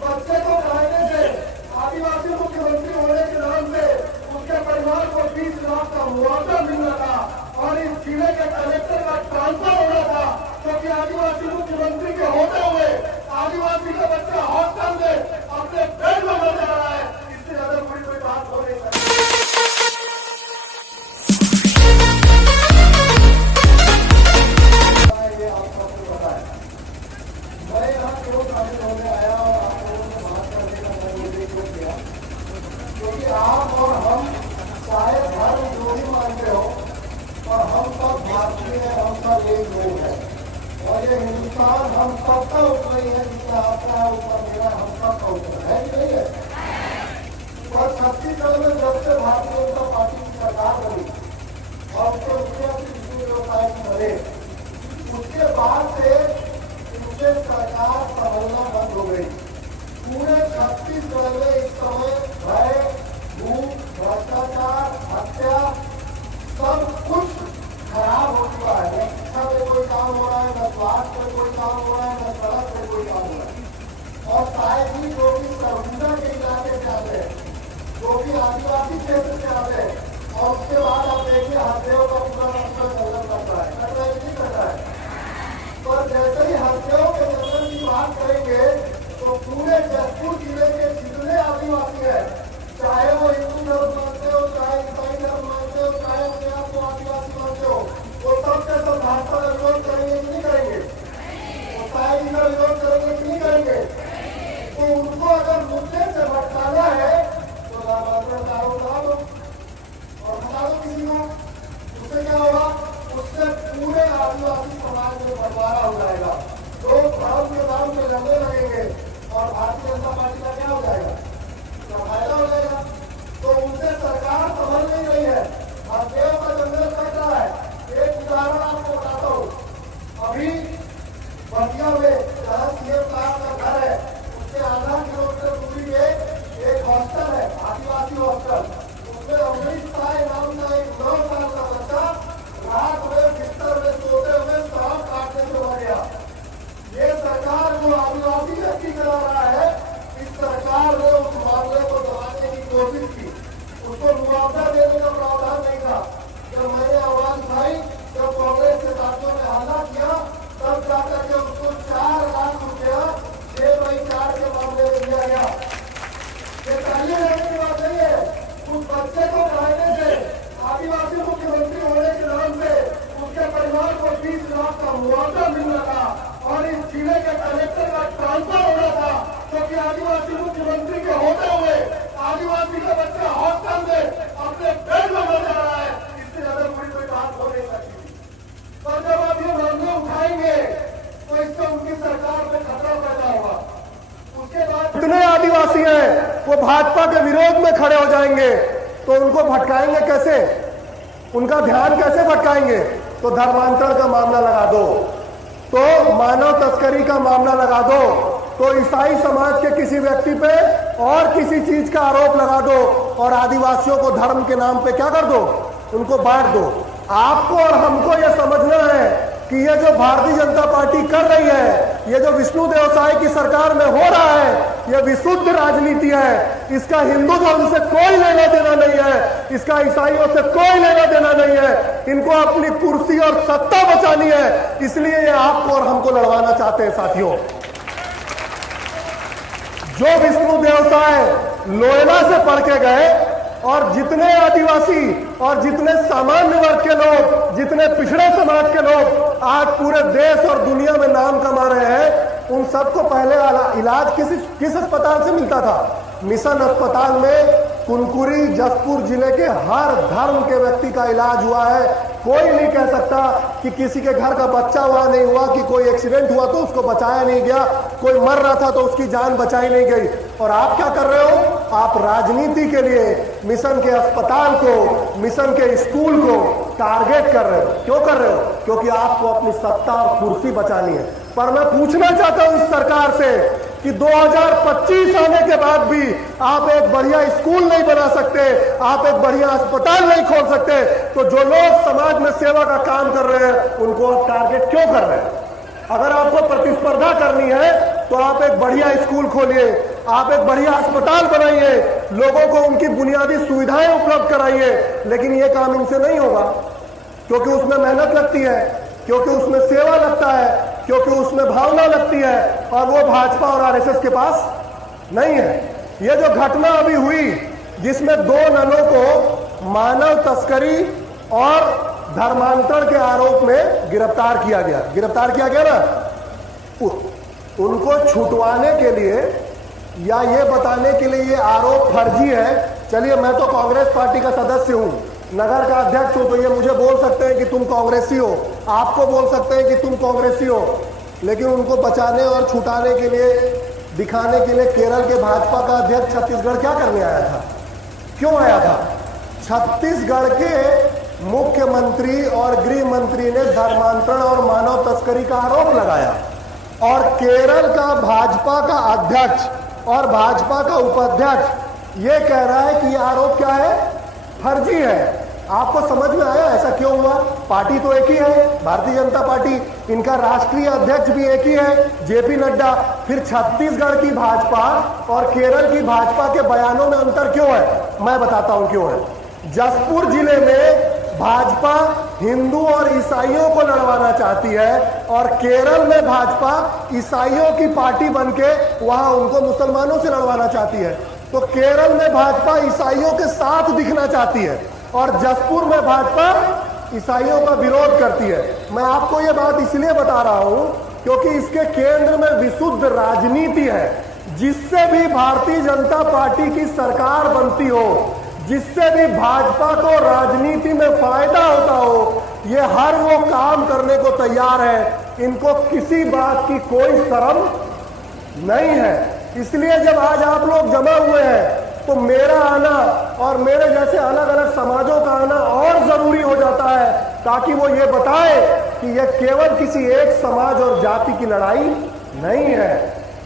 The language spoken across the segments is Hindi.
बच्चे को पढ़ाने से आदिवासी मुख्यमंत्री होने के नाम से उसके परिवार को 20 लाख का मुआवजा मिलना था और इस जिले के कलेक्टर का ट्रांसफर होना था, क्योंकि आदिवासी मुख्यमंत्री के होते हुए आदिवासी का बच्चा हॉस्टल में अपने बेड में मर जा रहा है। इससे ज्यादा कोई बात हो नहीं सकती। ये आप सबको पता है। मैं यहाँ क्यों शामिल होने आया और आप लोगों से बात करने का मैंने क्यों किया, क्योंकि आप और हम चाहे धर्म जो भी मानते हो और हम सब भारतीय हैं, हम सब एक लोग हैं और ये हिंदुस्तान हम सबका उत्तरी है, जिसमें आपका उत्तर मेरा हम सबका उत्तर है कि नहीं है। और छत्तीसगढ़ में जब से भारतीय जनता पार्टी की सरकार बनी और उसके मुख्यमंत्री विष्णु देव साय जी बने, उसके बाद से इनसे सरकार संभलना बंद हो गई। पूरे छत्तीसगढ़ में इस समय भय, भूख, भ्रष्टाचार, हत्या सब कुछ खराब हो चुका है। न शिक्षा में कोई काम हो रहा है, न स्वास्थ्य में कोई काम हो रहा है, न सड़क में कोई काम हो रहा है। और शायद ही जो कि सरगुजा के इलाके से आते हैं, जो कि आदिवासी क्षेत्र से आते हैं, और उसके बाद आप देखिए हरदेव का पूरा रास्ता जंगल करता है, करता है नहीं करता है। पर जैसे ही हरदेव के जंगल की बात करेंगे तो पूरे जशपुर जिले के जितने आदिवासी हैं, चाहे वो हिंदू धर्म मानते हो, चाहे ईसाई धर्म मानते हो, चाहे अपने आप को आदिवासी मानते हो, वो सबसे सब भाजपा का विरोध करेंगे कि नहीं करेंगे? वो साय जी का विरोध करेंगे कि नहीं करेंगे? तो उनको अगर मुद्दे से भटकाना है तो नामांतरण आरोप लगा दो और बता दो किसी को। उससे क्या होगा? उससे पूरे आदिवासी समाज में बंटवारा हो जाएगा, लोग धर्म के नाम पे लड़ने लगेंगे और भारतीय जनता पार्टी का क्या हो जाएगा? फायदा हो जाएगा। तो उनसे सरकार संभल नहीं रही है, हरदेव का जंगल कट रहा है। एक उदाहरण आपको बताता हूँ, अभी बतिया में जहाँ सीएम साहब का घर है उससे आधा किलोमीटर दूरी पे एक हॉस्टल है, आदिवासी हॉस्टल। उसमें अमृत साय नाम का एक 9 साल का बच्चा रात में बिस्तर में सोते हुए सांप काटने से मर गया। ये सरकार जो आदिवासी व्यक्ति करा रहा है, इस सरकार ने उस मामले को दबाने की कोशिश की। उसको मुआवजा देने का प्रावधान नहीं था। जब मैंने आवाज उठाई, जब कांग्रेस के साथियों ने हल्ला किया, तब जाकर के उसको 4 लाख रुपया 6/4 के मामले में दिया गया। ये पहले रहने की बात नहीं है। उस बच्चे को पढ़ाने से आदिवासी मुख्यमंत्री होने के नाम से उसके परिवार को 20 लाख का मुआवजा मिलना था और इस जिले के कलेक्टर का ट्रांसफर होना था, क्योंकि आदिवासी मुख्यमंत्री के होते हुए आदिवासी का बच्चा हॉस्टल में अपने बेड में मर जा रहा है। इससे ज्यादा कोई बात हो नहीं सकती। पर जब आप ये मामले उठाएंगे तो इससे उनकी सरकार में खतरा पैदा होगा। उसके बाद इतने आदिवासी हैं वो भाजपा के विरोध में खड़े हो जाएंगे, तो उनको भटकाएंगे कैसे? उनका ध्यान कैसे भटकाएंगे? तो धर्मांतरण का मामला लगा दो, तो मानव तस्करी का मामला लगा दो, तो ईसाई समाज के किसी व्यक्ति पे और किसी चीज का आरोप लगा दो और आदिवासियों को धर्म के नाम पे क्या कर दो? उनको बांट दो। आपको और हमको यह समझना है कि ये जो भारतीय जनता पार्टी कर रही है, ये जो विष्णु देव साय की सरकार में हो रहा है, ये विशुद्ध राजनीति है। इसका हिंदू धर्म से कोई लेना देना नहीं है, इसका ईसाइयों से कोई लेना देना नहीं है। इनको अपनी कुर्सी और सत्ता बचानी है, इसलिए ये आपको और हमको लड़वाना चाहते हैं। साथियों, जो विष्णु देव साय लोयला से पढ़ के गए और जितने आदिवासी और जितने सामान्य वर्ग के लोग, जितने पिछड़े समाज के लोग आज पूरे देश और दुनिया में नाम कमा रहे हैं, उन सबको पहले इलाज किस अस्पताल से मिलता था? मिशन अस्पताल में कुनकुरी जशपुर जिले के हर धर्म के व्यक्ति का इलाज हुआ है। कोई नहीं कह सकता कि किसी के घर का बच्चा वहां नहीं हुआ, कि कोई एक्सीडेंट हुआ तो उसको बचाया नहीं गया, कोई मर रहा था तो उसकी जान बचाई नहीं गई। और आप क्या कर रहे हो? आप राजनीति के लिए मिशन के अस्पताल को, मिशन के स्कूल को टारगेट कर रहे हो। क्यों कर रहे हो? क्योंकि आपको अपनी सत्ता और कुर्सी बचानी है। पर मैं पूछना चाहता हूं इस सरकार से कि 2025 आने के बाद भी आप एक बढ़िया स्कूल नहीं बना सकते, आप एक बढ़िया अस्पताल नहीं खोल सकते, तो जो लोग समाज में सेवा का काम कर रहे हैं उनको आप टारगेट क्यों कर रहे हैं? अगर आपको प्रतिस्पर्धा करनी है तो आप एक बढ़िया स्कूल खोलिए, आप एक बढ़िया अस्पताल बनाइए, लोगों को उनकी बुनियादी सुविधाएं उपलब्ध कराइए। लेकिन ये काम इनसे नहीं होगा, क्योंकि उसमें मेहनत लगती है, क्योंकि उसमें सेवा लगता है, क्योंकि उसमें भावना लगती है, और वो भाजपा और आरएसएस के पास नहीं है। ये जो घटना अभी हुई जिसमें 2 ननों को मानव तस्करी और धर्मांतरण के आरोप में गिरफ्तार किया गया ना, उनको छुटवाने के लिए या ये बताने के लिए ये आरोप फर्जी है। चलिए, मैं तो कांग्रेस पार्टी का सदस्य हूं, नगर का अध्यक्ष हूं, तो ये मुझे बोल सकते हैं कि तुम कांग्रेसी हो, आपको बोल सकते हैं कि तुम कांग्रेसी हो। लेकिन उनको बचाने और छुटाने के लिए, दिखाने के लिए केरल के भाजपा का अध्यक्ष छत्तीसगढ़ क्या करने आया था, क्यों आया था? छत्तीसगढ़ के मुख्यमंत्री और गृह मंत्री ने धर्मांतरण और मानव तस्करी का आरोप लगाया, और केरल का भाजपा का अध्यक्ष और भाजपा का उपाध्यक्ष ये कह रहा है कि ये आरोप क्या है, फर्जी है। आपको समझ में आया ऐसा क्यों हुआ? पार्टी तो एक ही है, भारतीय जनता पार्टी, इनका राष्ट्रीय अध्यक्ष भी एक ही है, जेपी नड्डा। फिर छत्तीसगढ़ की भाजपा और केरल की भाजपा के बयानों में अंतर क्यों है? मैं बताता हूं क्यों है। जसपुर जिले में भाजपा हिंदू और ईसाइयों को लड़वाना चाहती है, और केरल में भाजपा ईसाइयों की पार्टी बनके वहां उनको मुसलमानों से लड़वाना चाहती है। तो केरल में भाजपा ईसाइयों के साथ दिखना चाहती है, और जसपुर में भाजपा ईसाइयों का विरोध करती है। मैं आपको ये बात इसलिए बता रहा हूं क्योंकि इसके केंद्र में विशुद्ध राजनीति है। जिससे भी भारतीय जनता पार्टी की सरकार बनती हो, जिससे भी भाजपा को राजनीति में फायदा होता हो, ये हर वो काम करने को तैयार है। इनको किसी बात की कोई शर्म नहीं है। इसलिए जब आज आप लोग जमा हुए हैं तो मेरा आना और मेरे जैसे अलग अलग समाजों का आना और जरूरी हो जाता है, ताकि वो ये बताए कि ये केवल किसी एक समाज और जाति की लड़ाई नहीं है।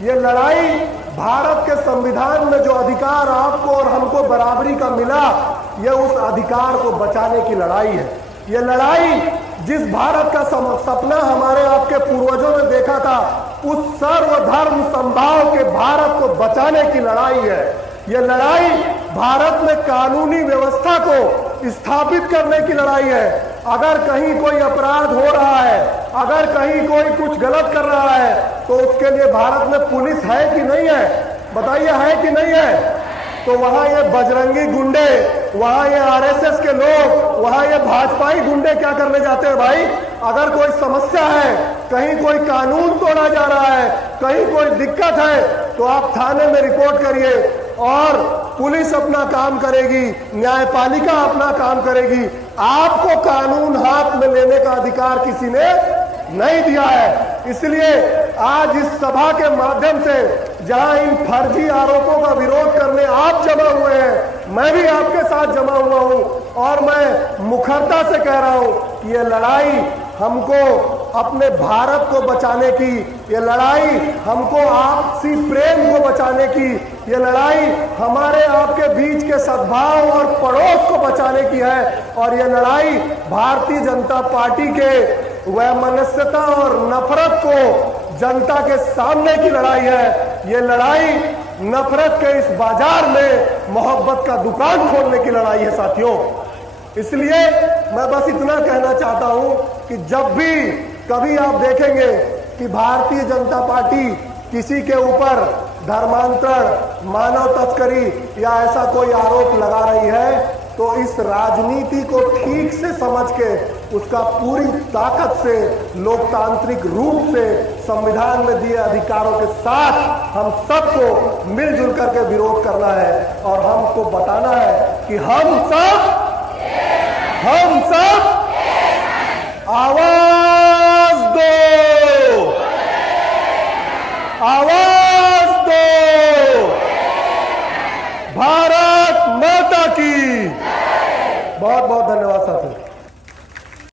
ये लड़ाई भारत के संविधान में जो अधिकार आपको और हमको बराबरी का मिला, ये उस अधिकार को बचाने की लड़ाई है। ये लड़ाई जिस भारत का सपना हमारे आपके पूर्वजों ने देखा था, उस सर्वधर्म समभाव के भारत को बचाने की लड़ाई है। ये लड़ाई भारत में कानूनी व्यवस्था को स्थापित करने की लड़ाई है। अगर कहीं कोई अपराध हो रहा है, अगर कहीं कोई कुछ गलत कर रहा है, तो उसके लिए भारत में पुलिस है कि नहीं है? बताइए, है कि नहीं है? तो वहां ये बजरंगी गुंडे, वहां ये आरएसएस के लोग, वहां ये भाजपाई गुंडे क्या करने जाते हैं भाई? अगर कोई समस्या है, कहीं कोई कानून तोड़ा जा रहा है, कहीं कोई दिक्कत है, तो आप थाने में रिपोर्ट करिए और पुलिस अपना काम करेगी, न्यायपालिका अपना काम करेगी। आपको कानून हाथ में लेने का अधिकार किसी ने नहीं दिया है। इसलिए आज इस सभा के माध्यम से जहां इन फर्जी आरोपों का विरोध करने आप जमा हुए हैं, मैं भी आपके साथ जमा हुआ हूं, और मैं मुखरता से कह रहा हूं कि ये लड़ाई हमको अपने भारत को बचाने की, ये लड़ाई हमको आपसी प्रेम को बचाने की, ये लड़ाई हमारे आपके बीच के सद्भाव और पड़ोस को बचाने की है। और ये लड़ाई भारतीय जनता पार्टी के वैमनस्यता और नफरत को जनता के सामने की लड़ाई है। ये लड़ाई नफरत के इस बाजार में मोहब्बत का दुकान खोलने की लड़ाई है साथियों। इसलिए मैं बस इतना कहना चाहता हूं कि जब भी कभी आप देखेंगे कि भारतीय जनता पार्टी किसी के ऊपर धर्मांतरण, मानव तस्करी या ऐसा कोई आरोप लगा रही है, तो इस राजनीति को ठीक से समझ के उसका पूरी ताकत से, लोकतांत्रिक रूप से, संविधान में दिए अधिकारों के साथ हम सबको मिलजुल करके विरोध करना है, और हमको बताना है कि हम सब आवाज दो, आवाज दो, भारत माता की। बहुत बहुत धन्यवाद साथियों।